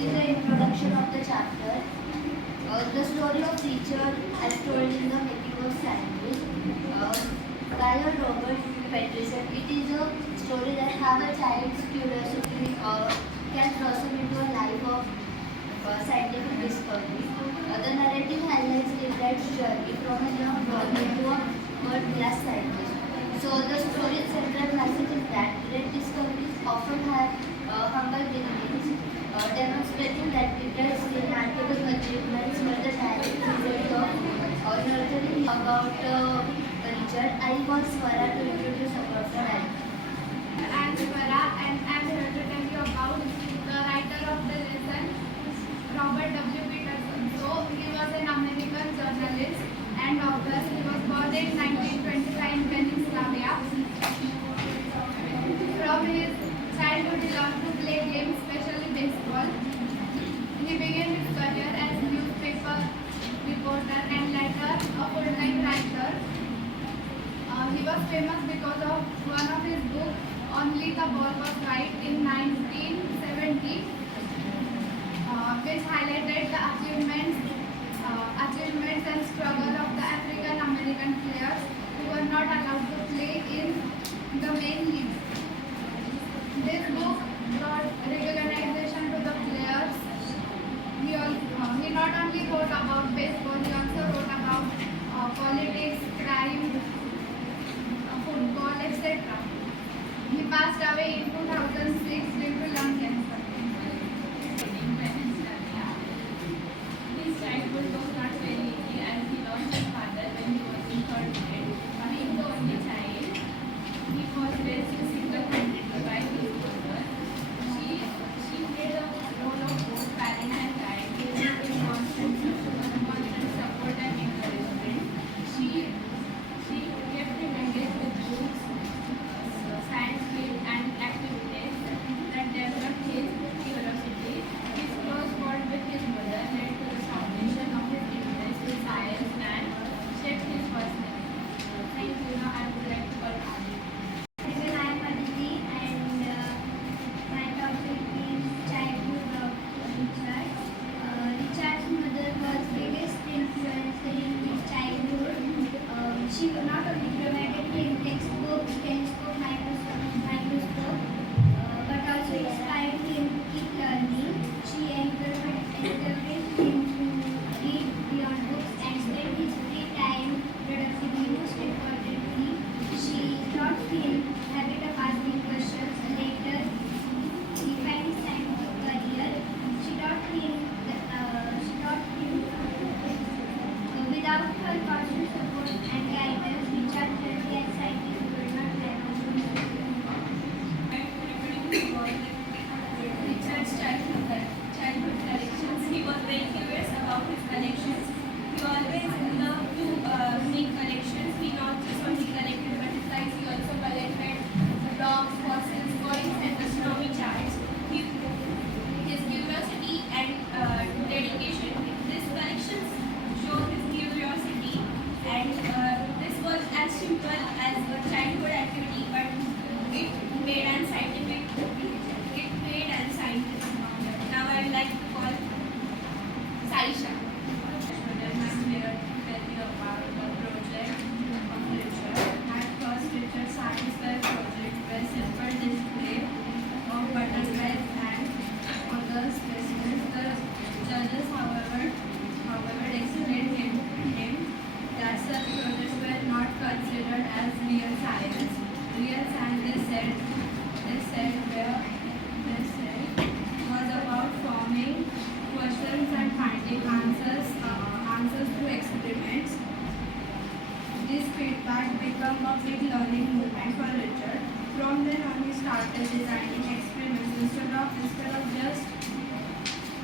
is the introduction of the chapter. The story of Richard as told in the Making of Sandwich by Robert Peterson. It is a story that how a child's curiosity can blossom into a life of scientific discovery. The narrative highlights Richard's journey from a young boy to a world-class scientist. So the story's central message is that great discoveries often have humble beginnings, demonstrating that Richard's remarkable achievements were the direct result of nurturing about Richard. I want Swara to introduce about the writer. I'm Swara and I'm here to tell you about the writer of the lesson, Robert W. Peterson. So he was an American journalist and author. He was born in 1925 in Pennsylvania. From his childhood, he loved to play games, especially baseball. He began his career as a newspaper reporter and later a full-time writer. He was famous because of one of his books, Only the Ball Was Right, in 1970, which highlighted the achievements and struggle of the African American players who were not allowed to play in the main league. This book brought recognition to the players. He not only wrote about baseball, he also wrote about politics, crime, football, etc. He passed away in 2006 due to lung cancer. His childhood was not very easy as he lost his father when he was in third grade. Being the only child, he was raised single-handedly by his mother. She played a role of both parent and guide, giving him constant support and encouragement. She kept him engaged with books, science and activities that developed his curiosity. His close bond with his mother led to the foundation of his interest in science and shaped his personality. Thank you. Now I would like to call Adi. Even I am Aditi and my topic is childhood of Richard. Richard's mother was biggest influence in his childhood. She not only provided him textbooks, telescope, microscope, but also inspired him to keep learning. She encouraged him to read beyond books and spend his free time productively. Most importantly, she taught him habit of asking questions. Later, he found his scientific career. She taught him without her constant support and guidance, Richard Hervey as scientist would not have Richard's childhood collections. He was very curious about his collections. He always loved to make collections. He not just only collected butterflies, he also collected dogs, fossils, coins, and astronomy charts. His curiosity and dedication. These collections show his curiosity, and this was as simple as a childhood activity, but it made an scientific. Now I would like to call Saisha. I'm here to tell you about the project of Richard. At first, Richard's science fair project was simple display of butterflies and other specimens. The judges, however, explained him that such projects were not considered as real science. Real science, they said was about forming questions and finding answers through experiments. This feedback became a big learning moment for Richard. From then on, he started designing experiments instead of just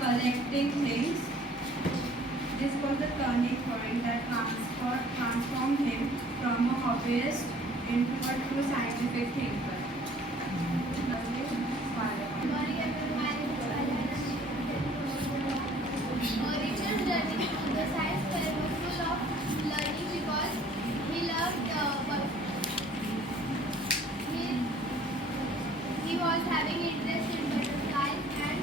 collecting things. This was the turning point that transformed him from a hobbyist into a true scientific thinker. Richard's journey to the science fair was full of learning because he loved he was having interest in butterflies and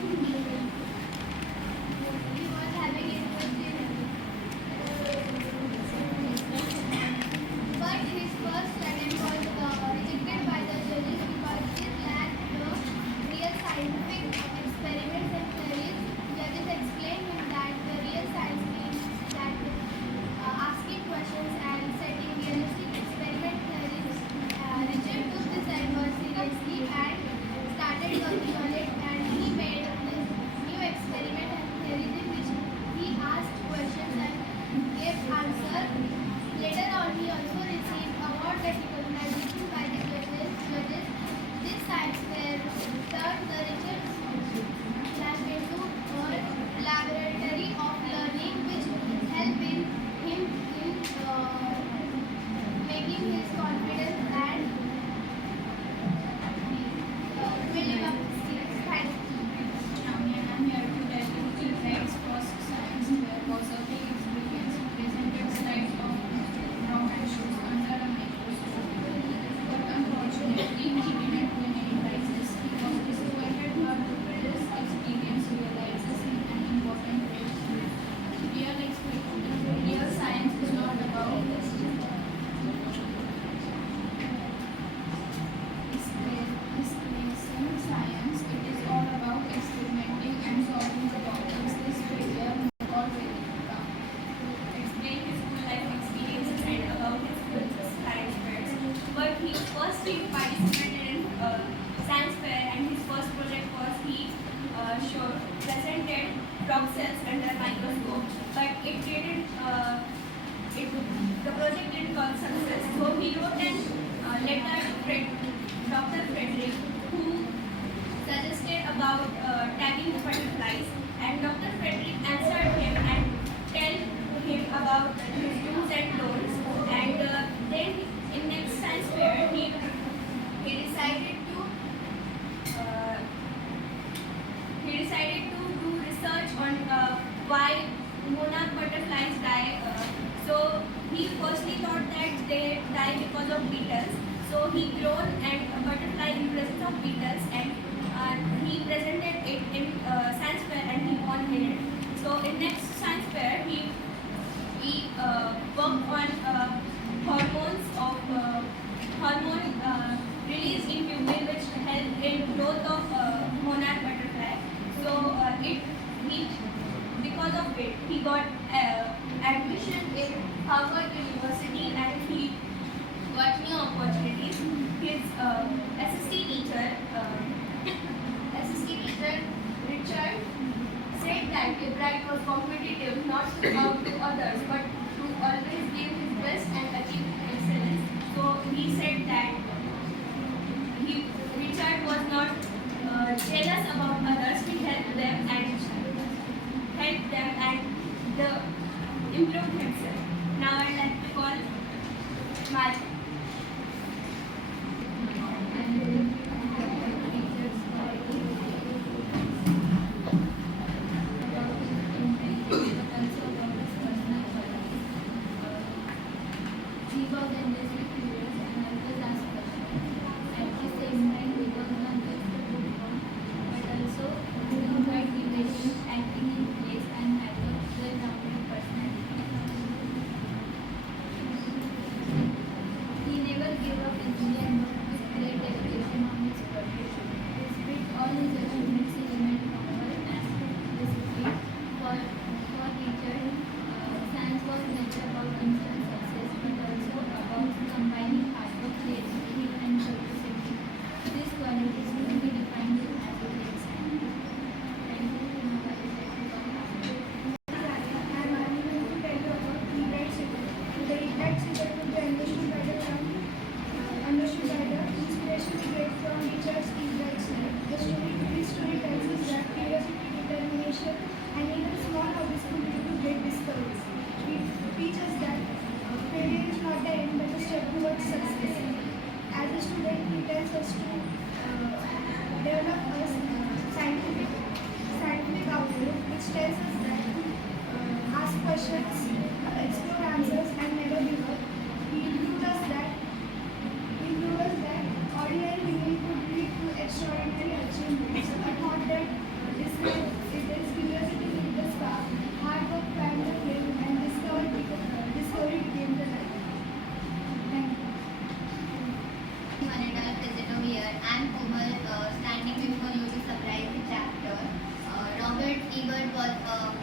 counted drop cells under microscope, but it didn't. The project didn't got success. So he wrote an letter to Dr. Frederick, who suggested about tagging the butterflies, and Dr. Frederick answered him and tell him about his do's and don'ts. And then in next science fair, uh, he decided to do research on why monarch butterflies die. So he firstly thought that they die because of beetles. So he grown and a butterfly in presence of beetles, and he presented it in science fair and he won it. So in next science fair he worked on hormone released in pupil which help in growth of monarch butterfly. So he because of it he got admission in Harvard University and he got new opportunities. His assistant teacher Richard said that Bright was competitive not to outdo others but to always give his best and achieve excellence. So he said that Richard was not jealous about others. He helped them and improved himself. Now I'd like to call Mari. Develop a scientific outlook which tells us that ask questions, explore answers, and never give up. He proved us that ordinary living could lead to extraordinary achievements. A thought that curiosity lit the spark, hard work climbed the flame, and discovery became the light. Thank you. Present over here. I'm Komal, standing before you to summarize the chapter. Robert Ebert was a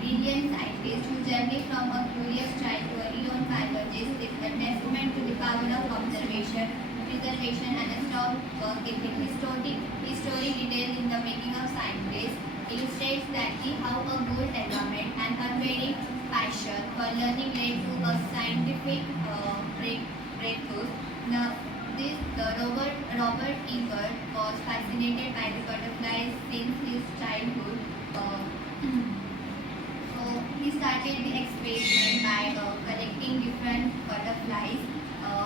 brilliant scientist whose journey from a curious child to a renowned biologist is a testament to the power of observation, preservation, and a strong work ethic. His story detailed in the making of scientists illustrates that how a good environment and unwavering passion for learning led to a scientific breakthrough. Robert Ebert was fascinated by the butterflies since his childhood. So he started the experiment by collecting different butterflies.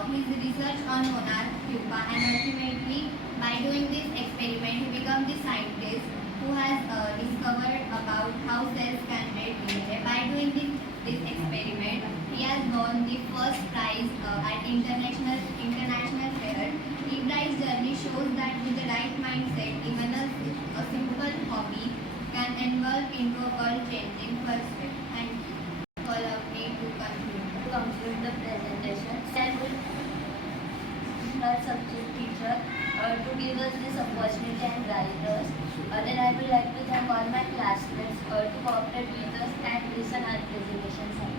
His research on monarch pupa, and ultimately by doing this experiment he became the scientist who has discovered about how cells can make DNA. By doing this experiment, he has won the first prize at international fair. Ebright's journey shows that with the right mindset, even a simple hobby can evolve into a world-changing perspective. And follow me to conclude the presentation. Then will our subject teacher to give us this opportunity and guide us. Then I would like to thank all my classmates to cooperate with us and listen our presentation.